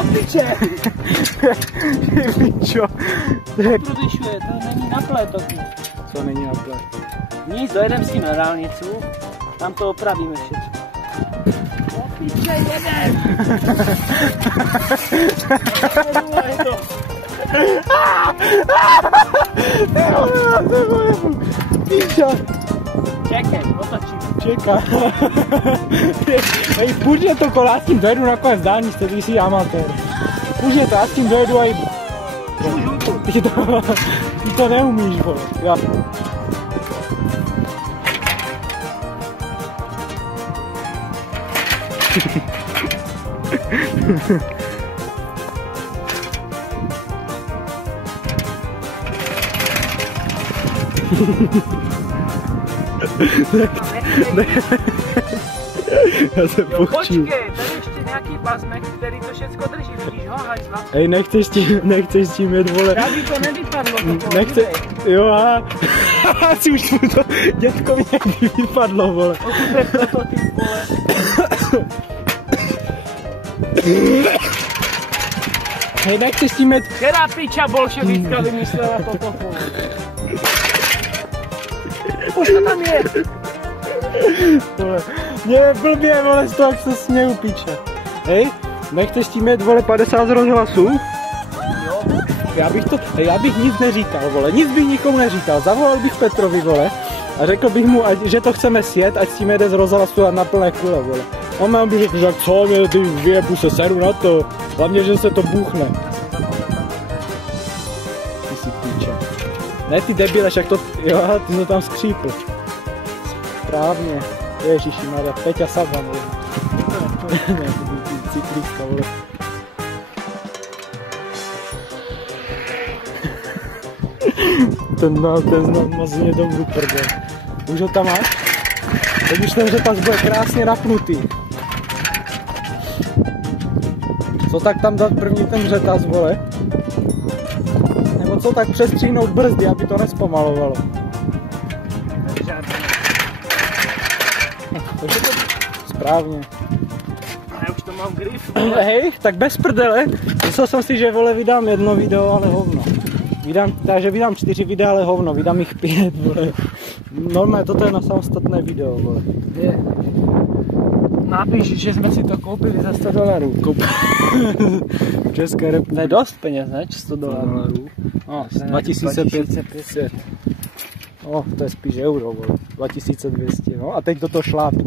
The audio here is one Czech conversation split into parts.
Opiče! Pičo. Prodyšuje, to není na pletoku. Co není na plét? Nic, dojedem s tím na dálnicu, tam to opravíme všechno. Opiče, jedem! Pičo. Čekej, otočím. Čeká. Hej, půjde to kolo, já s tím dojedu nakonec dálnice, ty jsi amatér. Půjde to, já s tím dojedu a jdu. Ty to neumíš, vole. Já. Já se poučím. Počkej, tady ještě nějaký pasmek, který to všechno drží, vidíš ho, hajzla. Hej, nechceš tím jet, vole. Já by to nevypadlo, Nechce, jo a asi už mu to dětkovi někdy vypadlo, vole. Okupek prototyp, vole. Hej, nechceš tím jet. Která piča bolševická vymyslela toto, vole. Už to tam je. Vole, mě je blbě, vole, z toho, jak se směju, piče. Hej, nechceš tím jet, vole, 50 z rozhlasu? Jo. Já bych nic neříkal, vole, nic bych nikomu neříkal. Zavolal bych Petrovi, vole, a řekl bych mu, že to chceme sjet, ať s tím jede z rozhlasu a na plné kule, vole. On by řekl, že co mě, ty vyjebu se, seru na to, hlavně, že se to buchne. Ty si píče. Ne, ty debileš, jak to, jo, ty to tam skřípl. Správně. Ježišimarja, Peťa Saban, vole. Ne, ty cyklista, vole. Ten mazně dobrý prdel. Už ho tam máš? Teď už ten řepas bude krásně napnutý. Co tak tam dát první ten řetaz, vole? Nebo co tak přestříhnout brzdy, aby to nespomalovalo? Správně. Já už to mám grif. Hej, tak bez prdele. Myslel jsem si, že, vole, vydám jedno video, ale hovno. Vydám 4 videa, ale hovno. Vydám jich 5, vole. Normálně toto je na samostatné video, vole. Je. Napiš, že jsme si to koupili za $100. V České republice. To je dost peněz, ne? $100. No, 2500. No, to je spíš euro, vole. 2200, no. A teď toto šlápí.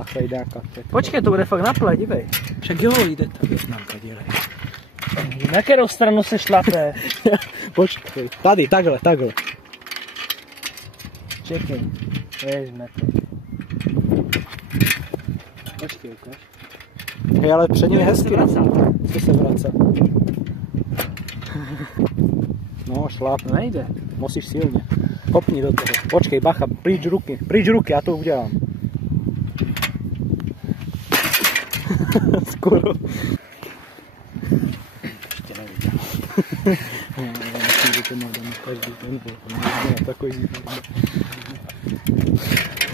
A chejdáka. Počkej, to bude fakt na plé, dívej. Však jo, jde ta Vietnamka, dělej. Na kterou stranu se šlape? Počkej, tady, takhle. Čekej, vezme to. Počkej, ukáž. Hej, ale přední je hezky. Co se vracá? No, šláp. Nejde. Musíš silně. Kopni do toho. Počkej, bacha, pryč ruky, já to udělám. Skoro. Ještě neviděl. Myslím, že to má dáme každý ten takový zítra.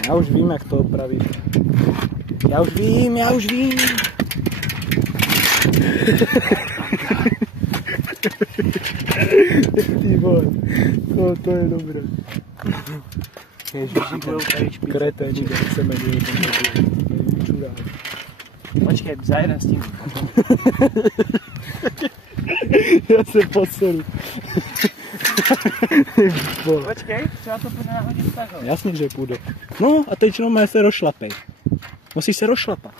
Já už vím, jak to opravit. Já už vím. Ty vole, to je dobré. Ježiši, ten kreténi, jak se jmenuje ten čurák. Počkej, zajedem s tím. Já se poseru. Počkej, třeba to půjde nahodit takhle. Jasně, že půjde. No a teď jenom se rozšlapej. Musíš se rozšlapat.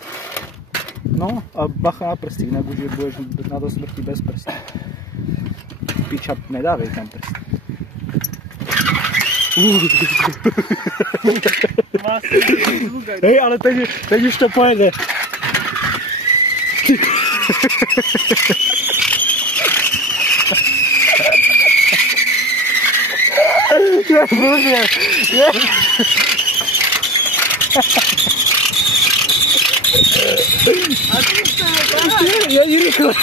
No a bacha na prsty, nebo že budeš na to smrti bez prstí. Piča, nedávej tam prsty. Hej, ale teď už to pojede. Je blbě. Je rychle.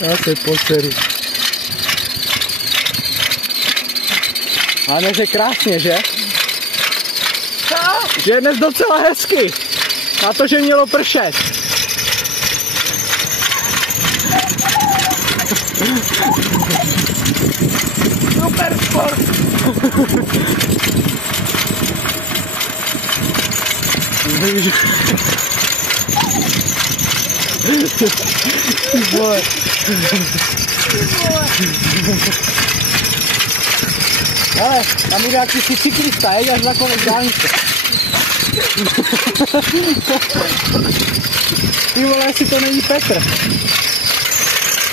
Já se poseru. Ale že krásně, že? Co? Že je dnes docela hezky. Na to, že mělo pršet. Super sport. Ty vole. Ale tam jde jak si cyklista, jeď až na konec dálnice. Ty vole, jestli to není Petr.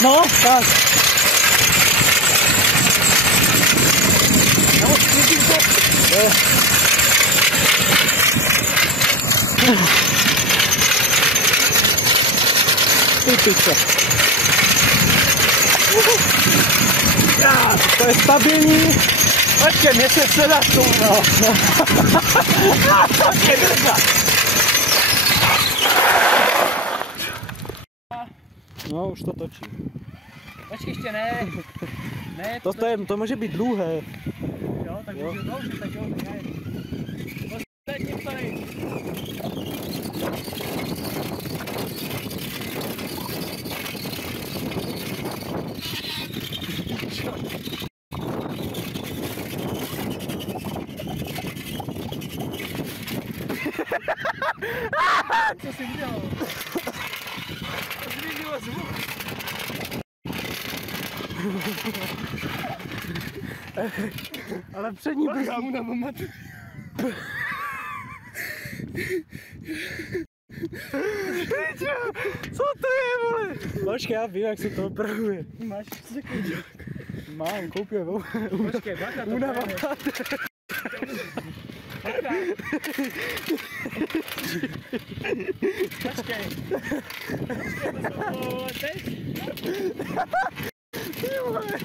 No, tak. No, vidím to. Ty piče. To je stabilní. Počkej, mě se sedá k tomu, no. Počkej, drza. No, už to točí. Počkej, ještě ne. Ne, To může být dlouhé. Jo, tak můžu dloužit, tak jo, tak já jedu. Ostatním to nejde. Co jsi udělal? Změnilo zvuk. Ale přední brzdí. Já mu na moment. Co to je, vole? Počkej, já vím, jak se to opravuje. Máš sekundák. Mám, koupil. Počkej, baka to Unava. Počkej. Teď?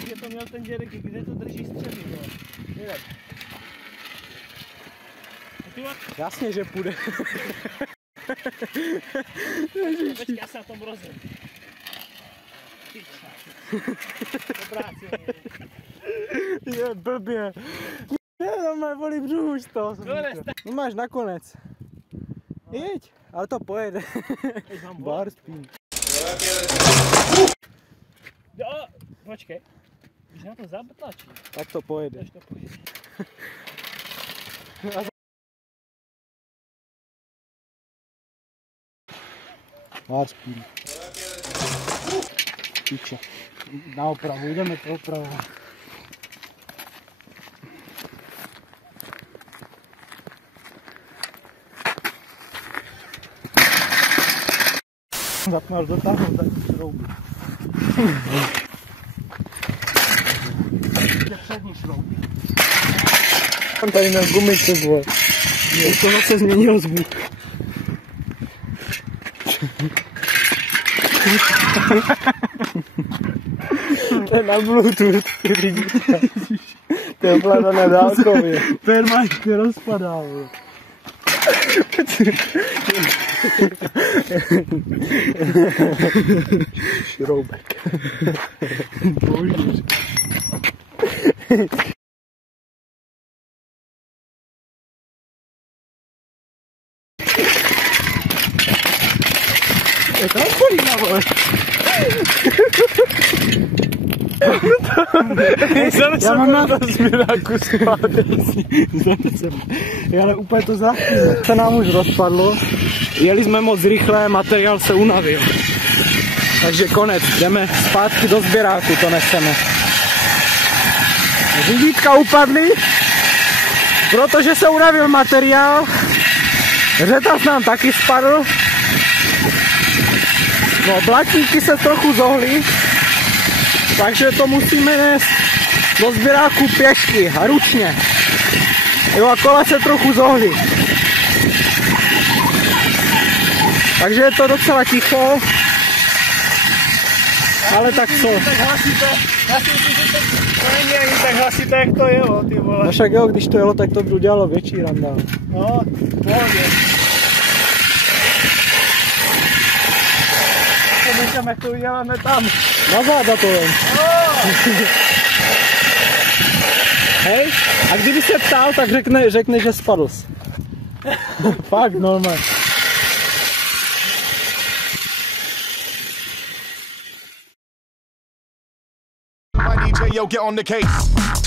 Je to měl ten dědek, kde to drží středy, jo. Jasně, že půjde. Počkej, já se na tom rozhodnu. Ty čas. Dobrá, Je blbě. Já tam má volí břuhu z toho. No máš nakonec. Jeď, ale to pojede. Bar spím. Jo, počkej. Když na to zatlačí, Tak to pojede. to pojede. Bar spím. Píče. Na opravu, jdeme to opravovat. Zapnáš dotáhnout za šrouby. Přední šrouby. On tady měl gumice, vole. To zase změnil zvuk. To je na Bluetooth, ty lidi. To je ovládané na dálkově. Permanentně rozpadá, vole. Šroubek. Božíš. Je to kolína, vole. Já mám na to směráku zpátky. Ale úplně to zachytilo. Se nám už rozpadlo. Jeli jsme moc rychle, materiál se unavil. Takže konec, jdeme zpátky do sběráku, to neseme. Řidítka upadly, protože se unavil materiál. Řetaz nám taky spadl. No, blatníky se trochu zohly, takže to musíme nést do sběráku pěšky a ručně. Jo, a kola se trochu zohly. Takže je to docela ticho. Ale tak co? Tak hlasíte, já si myslím, že to není ani tak hlasíte, jak to jelo, ty vole. No však jo, když to jelo, tak to by udělalo větší randál. No, pohodě. říkám, jak to uděláme tam. Na záda to jen. Hej, a kdyby se ptal, tak řekne, že spadl jsi. Fakt, normálně. My DJ, yo, get on the case.